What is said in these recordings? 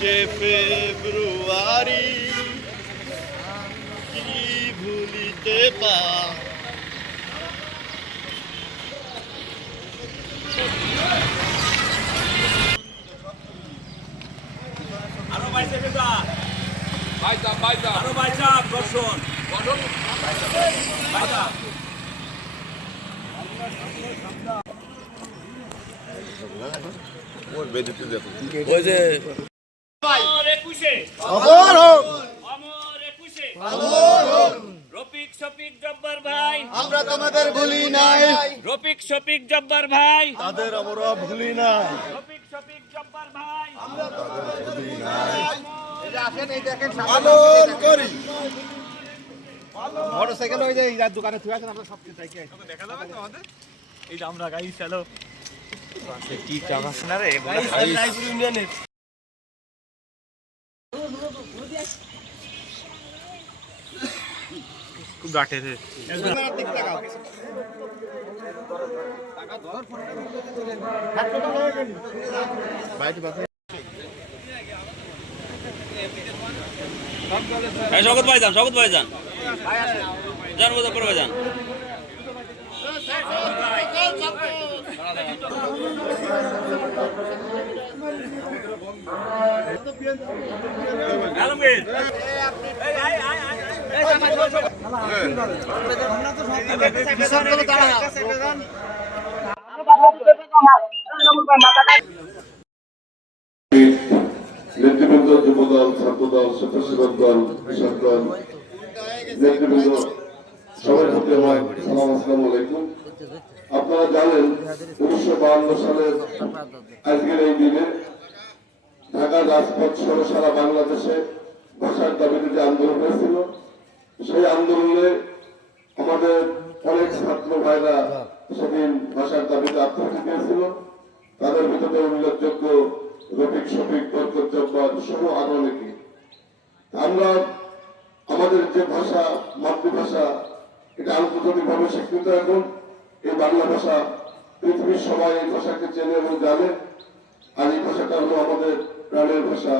উনিশে ফেব্রুয়ারি কি ভুলিতে পা। আরও বাইসে বেটা। বাইজা বাইজা আরও বাইসা দর্শন বাইসা ওই যে একুশে। অমর হোক। অমর একুশে। রফিক শফিক জব্বার ভাই। আমরা তোমাদের ভুলি নাই। রফিক শফিক জব্বার ভাই। তাদের আমরা ভুলি নাই। রফিক শফিক জব্বার ভাই। পালন করি। মোটরসাইকেল ওই যে যার দোকানে থুয়ে আছেন আপনার সব কিছু চাইকে এই যে আমরা গাড়ি চালো খুব গাঠে রে শকত ভাই যান শকত ভাই যান যান মুজাফর ভাই যান আলমগীর নেতৃবৃন্দ যুবদল ছাত্রদল দল কৃষক নেতৃবৃন্দ সবাই প্রতি আমার সালাম আসসালামু আলাইকুম আপনারা জানেন উনিশশো সালের আজকের এই দিনে ঢাকার রাজপথ সহ সারা বাংলাদেশে ভাষার দাবিতে যে আন্দোলন হয়েছিল, সেই আন্দোলনে আমাদের অনেক ছাত্র ভাইরা সেদিন ভাষার দাবিতে আত্মহত্যা দিয়েছিল তাদের ভিতরে উল্লেখযোগ্য রফিক শফিক, বরকত সহ আরও অনেকে। আমরা আমাদের যে ভাষা, মাতৃভাষা, এটা আন্তর্জাতিকভাবে স্বীকৃত এখন। এই বাংলা ভাষা পৃথিবীর সবাই এই ভাষাকে চেনে এবং জানে। আর এই ভাষাটা হলো প্রাণের ভাষা,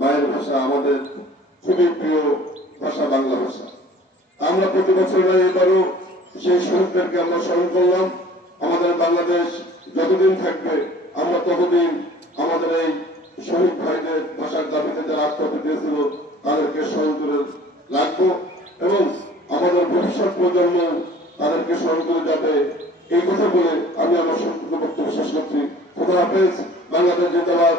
মায়ের ভাষা আমাদের খুবই প্রিয় ভাষা, বাংলা ভাষা। আমরা প্রতি বছর এবারও সেই শহীদদেরকে আমরা স্মরণ করলাম। আমাদের বাংলাদেশ যতদিন থাকবে, আমরা ততদিন আমাদের এই শহীদ ভাইদের ভাষার দাবিতে যারা আত্মহত্যা দিয়েছিল, তাদেরকে স্মরণ করে রাখব এবং আমাদের ভবিষ্যৎ প্রজন্ম তাদেরকে স্মরণ করে যাবে। এই কথা বলে আমি আমার সংক্ষিপ্ত বক্তব্য শেষ করছি। খুদা হাফেজ, বাংলাদেশ জিন্দাবাদ।